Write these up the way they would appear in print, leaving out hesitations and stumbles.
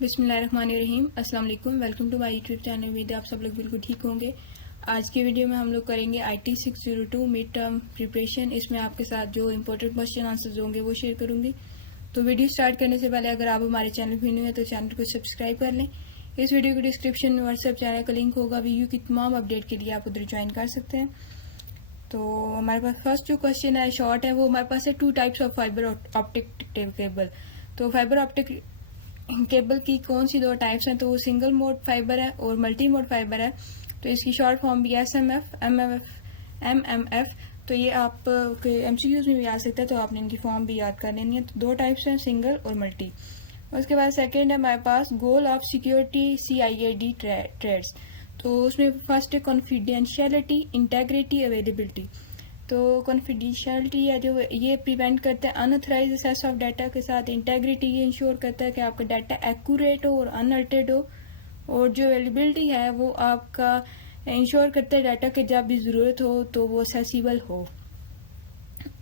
बिस्मिल्लाहिर्रहमानिर्रहीम। अस्सलाम वालेकुम। Welcome to my YouTube channel. उम्मीद है आप सब लोग बिल्कुल ठीक होंगे। आज की वीडियो में हम लोग करेंगे IT 602 मिड टर्म प्रिपरेशन। इसमें आपके साथ जो इंपॉर्टेंट क्वेश्चन आंसर्स होंगे वो शेयर करूंगी। तो वीडियो स्टार्ट करने से पहले अगर आप हमारे चैनल पर न्यू है तो चैनल को सब्सक्राइब कर लें। इस वीडियो के डिस्क्रिप्शन में व्हाट्सएप चैनल का लिंक होगा। वीडियो की तमाम अपडेट के लिए आप उधर ज्वाइन कर सकते हैं। तो हमारे पास फर्स्ट जो क्वेश्चन है शॉर्ट है, वो हमारे पास है 2 types of fibre optic cable. तो फाइबर ऑप्टिक केबल की कौन सी 2 टाइप्स हैं, तो वो सिंगल मोड फाइबर है और मल्टी मोड फाइबर है। तो इसकी शॉर्ट फॉर्म भी SMF, MMF। तो ये आप MCQs में भी आ सकता है, तो आपने इनकी फॉर्म भी याद कर लेनी है। तो 2 टाइप्स हैं, सिंगल और मल्टी। उसके बाद सेकंड है हमारे पास goal of security CIAD triads. तो उसमें फर्स्ट है कॉन्फिडेंशियलिटी, इंटेग्रिटी, अवेलेबिलिटी। तो कॉन्फिडेंशियलिटी है जो ये प्रिवेंट करता है अनऑथराइज्ड एक्सेस ऑफ डाटा के साथ। इंटेग्रिटी ये इंश्योर करता है कि आपका डाटा एक्यूरेट हो और अनअल्टर्ड हो। और जो अवेलेबिलिटी है वो आपका इंश्योर करता है डाटा के जब भी ज़रूरत हो तो वो एक्सेसिबल हो।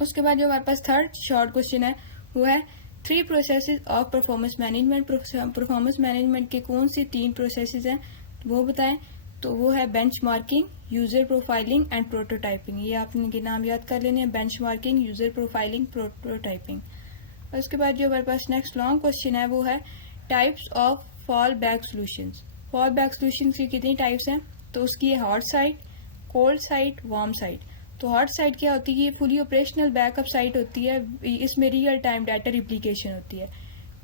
उसके बाद जो हमारे पास थर्ड शॉर्ट क्वेश्चन है वो है 3 processes of performance management. Performance management के कौन से 3 प्रोसेसेस हैं वो बताएं। तो वो है benchmarking, user profiling and prototyping. ये आपने इनके नाम याद कर लेने हैं, बेंचमार्किंग, यूजर प्रोफाइलिंग, प्रोटोटाइपिंग। उसके बाद जो हमारे पास नेक्स्ट लॉन्ग क्वेश्चन है वो है types of fall back solutions. Fall back solutions की कितनी टाइप्स हैं, तो उसकी है hot site, cold site, warm site. तो हॉट साइट क्या होती है, ये फुली ऑपरेशनल बैकअप साइट होती है, इसमें रियल टाइम डाटा रिप्लिकेशन होती है।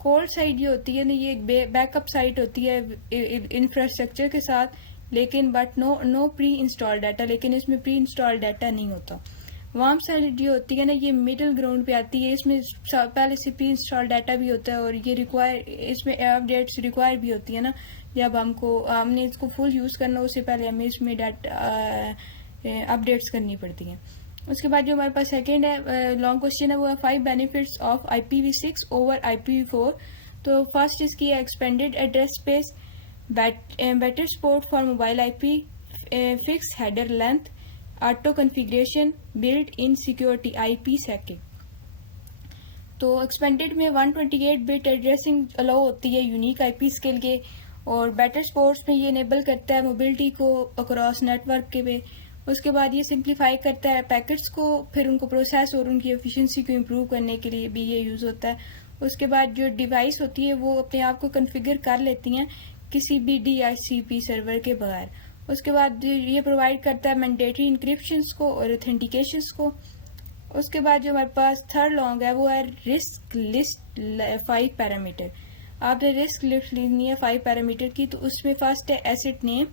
कोल्ड साइट ये होती है ना, ये बैकअप साइट होती है इंफ्रास्ट्रक्चर के साथ, लेकिन but no pre install data, लेकिन इसमें प्री इंस्टॉल डाटा नहीं होता। वार्म साइट जो होती है ना, ये मिडिल ग्राउंड पे आती है, इसमें पहले से प्री इंस्टॉल डाटा भी होता है और ये इसमें अपडेट्स रिक्वायर भी होती है ना। जब हमने इसको फुल यूज़ करना उससे पहले हमें इसमें डाटा अपडेट्स करनी पड़ती हैं। उसके बाद जो हमारे पास सेकेंड है लॉन्ग क्वेश्चन है वो है 5 benefits of IPv6 over IPv4। तो फर्स्ट इसकी है expanded address space, better support for mobile IP, fixed header length, auto configuration, built-in security IPsec। तो एक्सपेंडेड में 128 बिट एड्रेसिंग अलाउ होती है यूनिक IPs के लिए, और बेटर स्पोर्ट्स में ये इनेबल करता है मोबिलिटी को अक्रॉस नेटवर्क के पे। उसके बाद ये सिंप्लीफाई करता है पैकेट्स को, फिर उनको प्रोसेस और उनकी एफिशिएंसी को इम्प्रूव करने के लिए भी ये यूज़ होता है। उसके बाद जो डिवाइस होती है वो अपने आप को कन्फिगर कर लेती हैं किसी भी DHCP सर्वर के बगैर। उसके बाद ये प्रोवाइड करता है मैंडेटरी इंक्रिप्शंस को और ऑथेंटिकेशंस को। उसके बाद जो हमारे पास थर्ड लॉन्ग है वो है रिस्क लिस्ट 5 पैरामीटर। आपने रिस्क लिस्ट लेनी है 5 पैरामीटर की। तो उसमें फर्स्ट है एसेट नेम,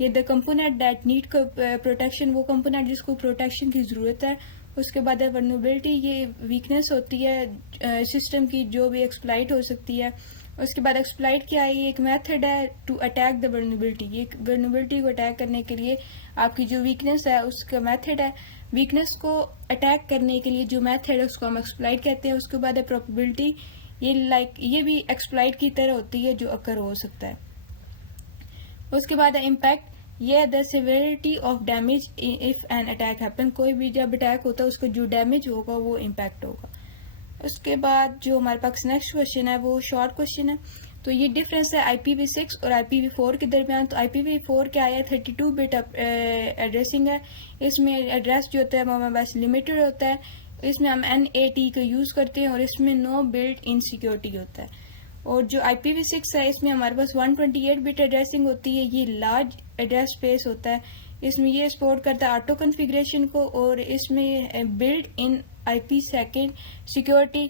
ये the component that need protection, वो कंपोनेंट जिसको प्रोटेक्शन की ज़रूरत है। उसके बाद है वल्नरेबिलिटी, ये वीकनेस होती है सिस्टम की जो भी एक्सप्लॉइट हो सकती है। उसके बाद एक्सप्लॉइट क्या है, ये एक मेथड है टू अटैक द वल्नरेबिलिटी, ये वल्नरेबिलिटी को अटैक करने के लिए आपकी जो वीकनेस है उसका मेथड है। वीकनेस को अटैक करने के लिए जो मेथड है उसको हम एक्सप्लॉइट कहते हैं। उसके बाद है प्रोबेबिलिटी, ये भी एक्सप्लॉइट की तरह होती है जो अकर हो सकता है। उसके बाद है इम्पैक्ट, ये the severity of damage if an attack happen, कोई भी जब अटैक होता है उसको जो डैमेज होगा वो इम्पैक्ट होगा। उसके बाद जो हमारे पास नेक्स्ट क्वेश्चन है वो शॉर्ट क्वेश्चन है। तो ये डिफरेंस है IPv6 और IPv4 के दरमियान। तो IPv4 क्या है, 32 बिट एड्रेसिंग है। इसमें एड्रेस जो होता है वो हमारे पास लिमिटेड होता है। इसमें हम NAT का यूज़ करते हैं और इसमें नो बिल्ट इन सिक्योरिटी होता है। और जो IPv6 है इसमें हमारे पास 128 बिट एड्रेसिंग होती है, ये लार्ज एड्रेस स्पेस होता है। इसमें ये सपोर्ट करता है ऑटो कॉन्फ़िगरेशन को, और इसमें बिल्ड इन IPsec सिक्योरिटी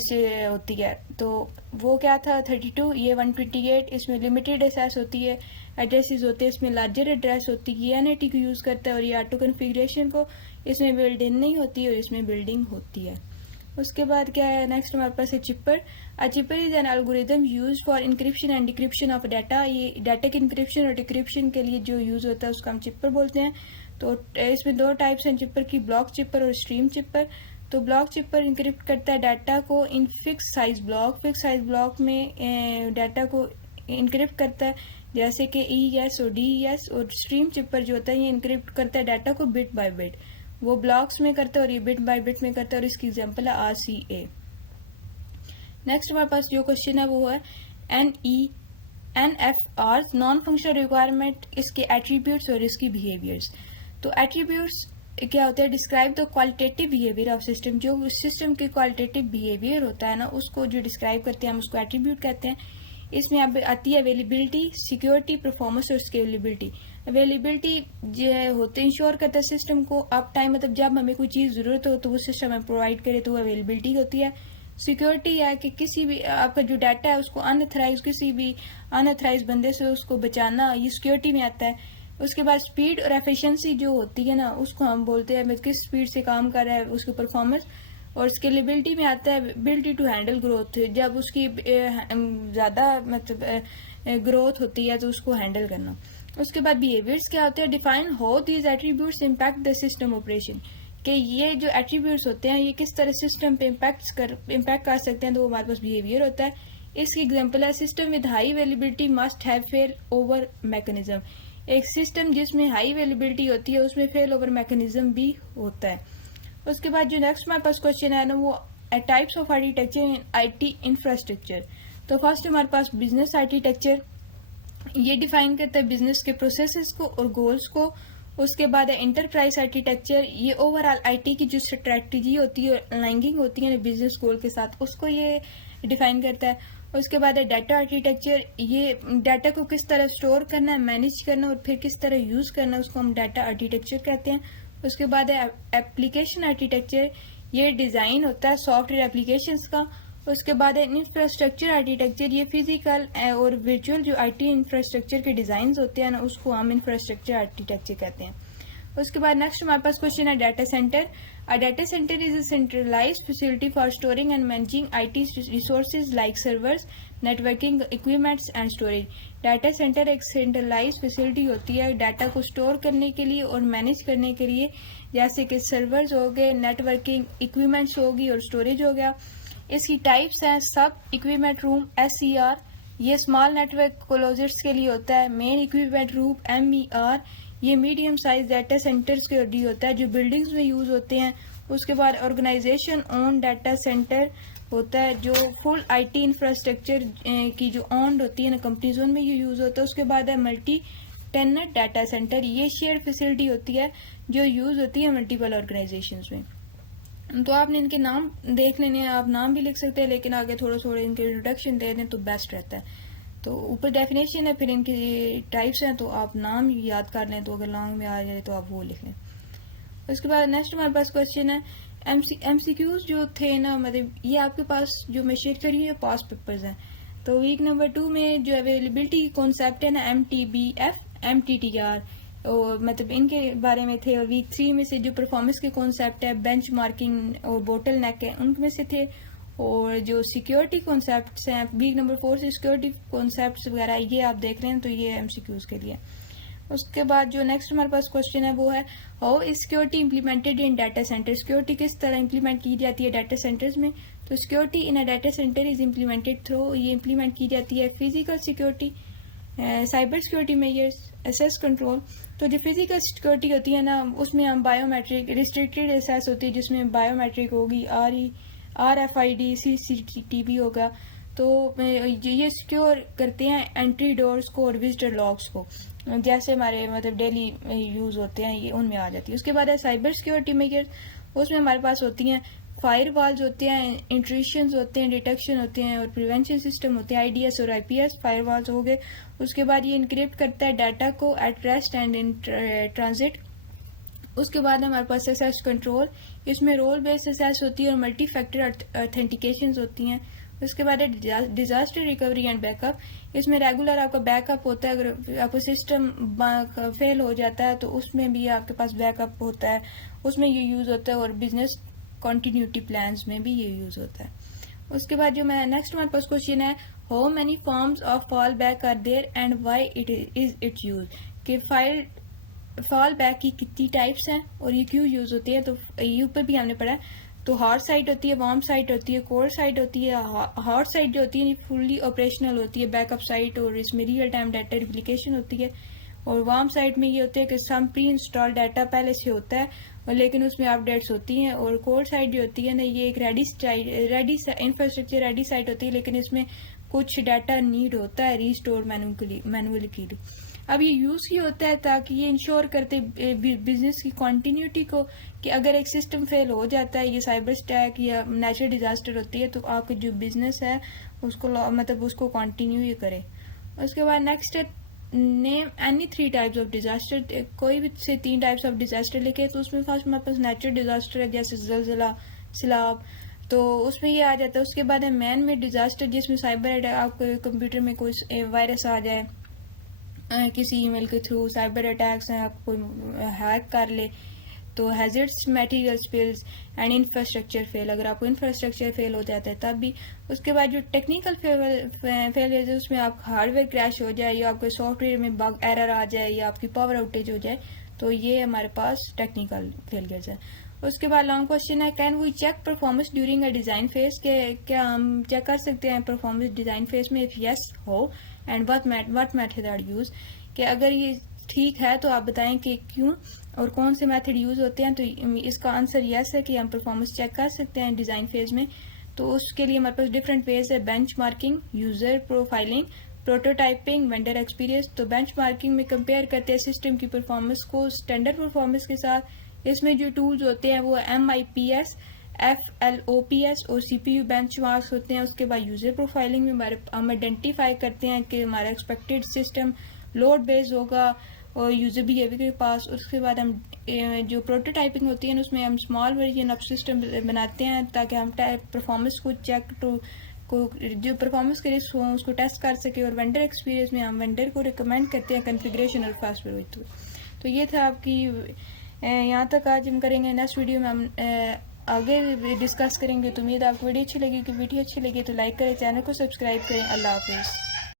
से होती है। तो वो क्या था 32, ये 128, इसमें लिमिटेड एक्सेस होती है, एड्रेसेस होते हैं, इसमें लार्जर एड्रेस होती है। ये NAT को यूज़ करता है और ये ऑटो कॉन्फ़िगरेशन को, इसमें बिल्ड इन नहीं होती और इसमें बिल्डिंग होती है। उसके बाद क्या है नेक्स्ट हमारे पास है cipher. Cipher is an algorithm use for encryption and decryption of data. ये डाटा की इंक्रिप्शन और डिक्रिप्शन के लिए जो यूज होता है उसका हम चिपर बोलते हैं। तो इसमें 2 टाइप्स हैं चिपर की, ब्लॉक चिपर और स्ट्रीम चिपर। तो ब्लॉक चिपर इंक्रिप्ट करता है डाटा को in fix size block, fix size block में डाटा को इंक्रिप्ट करता है, जैसे कि ES और DES। और स्ट्रीम चिपर जो होता है ये इंक्रिप्ट करता है डाटा को बिट बाय बिट, वो ब्लॉक्स में करता है और ये बिट बाय बिट में करता है, और इसकी एग्जांपल है RCA। नेक्स्ट हमारे पास जो क्वेश्चन है वो है NFRs, नॉन फंक्शनल रिक्वायरमेंट, इसके एट्रीब्यूट्स और इसकी बिहेवियर्स। तो एट्रीब्यूट्स क्या होता है, describe the qualitative behaviour of system, जो सिस्टम की क्वालिटेटिव बिहेवियर होता है ना उसको जो डिस्क्राइब करते हैं हम उसको एट्रीब्यूट कहते हैं। इसमें अब आती है अवेलेबिलिटी, सिक्योरिटी, परफॉर्मेंस और स्केलेबिलिटी। अवेलेबिलिटी जो होते हैं इंश्योर करता है सिस्टम को अप टाइम, मतलब जब हमें कोई चीज़ ज़रूरत हो तो वो सिस्टम हमें प्रोवाइड करे, तो वो अवेलेबिलिटी होती है। सिक्योरिटी है कि किसी भी आपका जो डाटा है उसको अनऑथराइज, किसी भी अनऑथराइज बंदे से उसको बचाना, ये सिक्योरिटी में आता है। उसके बाद स्पीड और एफिशिएंसी जो होती है ना उसको हम बोलते हैं किस स्पीड से काम कर रहा है, उसकी परफॉर्मेंस। और स्केलेबिलिटी में आता है एबिलिटी टू हैंडल ग्रोथ, जब उसकी ज़्यादा मतलब ग्रोथ होती है तो उसको हैंडल करना। उसके बाद बिहेवियर्स क्या होते हैं, define how these attributes impact the system operation, कि ये जो एट्रीब्यूट्स होते हैं ये किस तरह सिस्टम पे इम्पैक्ट कर सकते हैं, तो वो हमारे पास बिहेवियर होता है। इसकी एग्जांपल है system with high availability must have fail over mechanism, एक सिस्टम जिसमें हाई अवेलेबिलिटी होती है उसमें फेल ओवर मैकेनिज्म भी होता है। उसके बाद जो नेक्स्ट हमारे पास क्वेश्चन है ना वो types of architecture in IT infrastructure. तो फर्स्ट हमारे पास बिजनेस आर्किटेक्चर, ये डिफाइन करता है बिजनेस के प्रोसेसेस को और गोल्स को। उसके बाद है इंटरप्राइज आर्किटेक्चर, ये ओवरऑल आईटी की जो स्ट्रेटजी होती है अलाइनिंग होती है बिजनेस गोल के साथ उसको ये डिफाइन करता है। उसके बाद है डाटा आर्किटेक्चर, ये डाटा को किस तरह स्टोर करना है, मैनेज करना और फिर किस तरह यूज करना है, उसको हम डाटा आर्किटेक्चर कहते हैं। उसके बाद है एप्लीकेशन आर्किटेक्चर, ये डिजाइन होता है सॉफ्टवेयर एप्लीकेशंस का। उसके बाद है इंफ्रास्ट्रक्चर आर्किटेक्चर, ये फिजिकल और वर्चुअल जो आईटी इंफ्रास्ट्रक्चर के डिजाइन होते हैं ना उसको हम इंफ्रास्ट्रक्चर आर्किटेक्चर कहते हैं। उसके बाद नेक्स्ट हमारे पास क्वेश्चन है data centre. A data center is a centralised facility for storing and managing IT resources like servers, networking equipments and storage. Data centre एक सेंट्रलाइज्ड फैसिलिटी होती है डाटा को स्टोर करने के लिए और मैनेज करने के लिए, जैसे कि सर्वर्स हो गए, नेटवर्किंग इक्विपमेंट्स होगी और स्टोरेज हो गया। इसकी टाइप्स हैं सब इक्विपमेंट रूम SER, ये स्मॉल नेटवर्क क्लोजर्स के लिए होता है। मेन इक्विपमेंट रूम MER, ये मीडियम साइज डाटा सेंटर्स के लिए होता है जो बिल्डिंग्स में यूज होते हैं। उसके बाद ऑर्गेनाइजेशन ओन डाटा सेंटर होता है जो फुल आईटी इंफ्रास्ट्रक्चर की जो ओन्ड होती है ना कंपनीज में ये यूज होता है। उसके बाद है मल्टी टेनेंट डाटा सेंटर, ये शेयर फैसिलिटी होती है जो यूज होती है मल्टीपल ऑर्गेनाइजेशंस में। तो आपने इनके नाम देख लेने हैं, आप नाम भी लिख सकते हैं लेकिन आगे थोड़ा थोड़ा इनके इंट्रोडक्शन दे दें तो बेस्ट रहता है। तो ऊपर डेफिनेशन है, फिर इनकी टाइप्स हैं, तो आप नाम याद कर लें, तो अगर लॉन्ग में आ जाए तो आप वो लिख लें। उसके बाद नेक्स्ट हमारे पास क्वेश्चन है MCQs जो थे ना, मतलब ये आपके पास जो मैं शेयर करी है पास पेपर्स हैं। तो वीक नंबर 2 में जो अवेलेबिलिटी कॉन्सेप्ट है ना MTBF MTTR, और मतलब इनके बारे में थे। और वीक 3 में से जो परफॉर्मेंस के कॉन्सेप्ट है बेंचमार्किंग और बोटल नेक है उनमें से थे। और जो सिक्योरिटी कॉन्सेप्ट्स हैं वीक नंबर 4 से सिक्योरिटी कॉन्सेप्ट्स वगैरह ये आप देख रहे हैं, तो ये MCQs के लिए। उसके बाद जो नेक्स्ट हमारे पास क्वेश्चन है वो है how is security implemented in data centre, security किस तरह इम्प्लीमेंट की जाती है डाटा सेंटर्स में। तो security in a data center is implemented through, ये इम्प्लीमेंट की जाती है physical security, cyber security measures, access control. तो जो फिजिकल सिक्योरिटी होती है ना उसमें हम बायोमेट्रिक रिस्ट्रिक्टेड एसेस होती है जिसमें बायोमेट्रिक होगी, RFID CCTV होगा। तो ये सिक्योर करते हैं एंट्री डोर्स को और विजिटर लॉग्स को, जैसे हमारे मतलब डेली यूज होते हैं ये उनमें आ जाती है। उसके बाद है साइबर सिक्योरिटी मेजर्स, उसमें हमारे पास होती हैं फायर वॉल्स होते हैं, इंट्रूशंस होते हैं, डिटेक्शन होते हैं और प्रिवेंशन सिस्टम होते हैं IDS और IPS फायर वॉल्स हो गए। उसके बाद ये इनक्रिप्ट करता है डाटा को at rest and in transit. उसके बाद हमारे पास एसेस कंट्रोल, इसमें रोल बेस्ड एसेस होती है और मल्टी फैक्टर ऑथेंटिकेशंस होती हैं। उसके बाद है डिजास्टर रिकवरी एंड बैकअप, इसमें रेगुलर आपका बैकअप होता है, अगर आपका सिस्टम फेल हो जाता है तो उसमें भी आपके पास बैकअप होता है, उसमें ये यूज होता है। और बिजनेस कॉन्टिन्यूटी प्लान्स में भी ये यूज होता है। उसके बाद जो मैं नेक्स्ट हमारे पास क्वेश्चन है how many forms of fall back are there and why it is its use, कि फॉल बैक की कितनी टाइप्स हैं और ये क्यों यूज होती है। तो ये ऊपर भी हमने पढ़ा। तो हॉट साइट होती है, वार्म साइट होती है, कोल्ड साइट होती है। हॉट साइट जो होती है फुल्ली ऑपरेशनल होती है, बैकअप साइट, और इसमें रियल टाइम डाटा रिप्लिकेशन होती है। और वार्म साइट में ये होता है कि सम प्री इंस्टॉल डाटा पहले से होता है और लेकिन उसमें अपडेट्स होती हैं। और कोल्ड साइट जो होती है ना ये एक रेडी इंफ्रास्ट्रक्चर रेडी साइट होती है, लेकिन इसमें कुछ डाटा नीड होता है रीस्टोर मैनुअली की। अब ये यूज ही होता है ताकि ये इंश्योर करते बिजनेस की कंटिन्यूटी को कि अगर एक सिस्टम फेल हो जाता है, ये साइबर अटैक या नेचुरल डिजास्टर होती है, तो आपका जो बिजनेस है उसको मतलब उसको कंटिन्यू ही करे। उसके बाद नेक्स्ट है name any 3 types of disaster. कोई भी से 3 टाइप्स ऑफ डिजास्टर लिखे, तो उसमें फर्स्ट हमारे पास नेचुरल डिजास्टर है जैसे जलजिला, सैलाब, तो उसमें ये आ जाता है। उसके बाद है मैन मेड डिजास्टर जिसमें साइबर अटैक, आपके कंप्यूटर में कोई वायरस आ जाए किसी ईमेल के थ्रू, साइबर अटैक्स हैं, आपको कोई हैक कर ले, तो hazards, material spills and infrastructure fail, अगर आपको इंफ्रास्ट्रक्चर फेल हो जाता है तब भी। उसके बाद जो टेक्निकल फेलियर है उसमें आप हार्डवेयर क्रैश हो जाए या आपके सॉफ्टवेयर में बग एरर आ जाए या आपकी पावर आउटेज हो जाए, तो ये हमारे पास टेक्निकल फेलियर्स है। उसके बाद लॉन्ग क्वेश्चन है can we check performance during a design phase, के क्या हम चेक कर सकते हैं परफॉर्मेंस डिजाइन फेज में? If yes how and what method are use, कि अगर ये ठीक है तो आप बताएं कि क्यों और कौन से मेथड यूज होते हैं। तो इसका आंसर यस है कि हम परफॉर्मेंस चेक कर सकते हैं डिजाइन फेज में। तो उसके लिए हमारे पास डिफरेंट वेज है, benchmarking, user profiling, prototyping, vendor experience. तो बेंचमार्किंग में कंपेयर करते हैं सिस्टम की परफॉर्मेंस को स्टैंडर्ड परफॉर्मेंस के साथ। इसमें जो टूल्स होते हैं वो MIPS, FLOPS और CPU बेंचमार्क्स होते हैं। उसके बाद यूजर प्रोफाइलिंग में हम आइडेंटिफाई करते हैं कि हमारा एक्सपेक्टेड सिस्टम लोड बेस्ड होगा और यूजर बिहेवियर के पास। उसके बाद हम जो प्रोटोटाइपिंग होती है उसमें हम स्मॉल वर्जन ऑफ सिस्टम बनाते हैं ताकि हम परफॉर्मेंस को जो परफॉर्मेंस के रिस्क हो उसको टेस्ट कर सके। और वेंडर एक्सपीरियंस में हम वेंडर को रिकमेंड करते हैं कॉन्फ़िगरेशन और फास्ट। तो ये था आपकी, यहाँ तक आज हम करेंगे। नेक्स्ट वीडियो में हम आगे डिस्कस करेंगे। तो उम्मीद आपको वीडियो अच्छी लगी। कि वीडियो अच्छी लगी तो लाइक करें, चैनल को सब्सक्राइब करें। अल्लाह हाफिज़।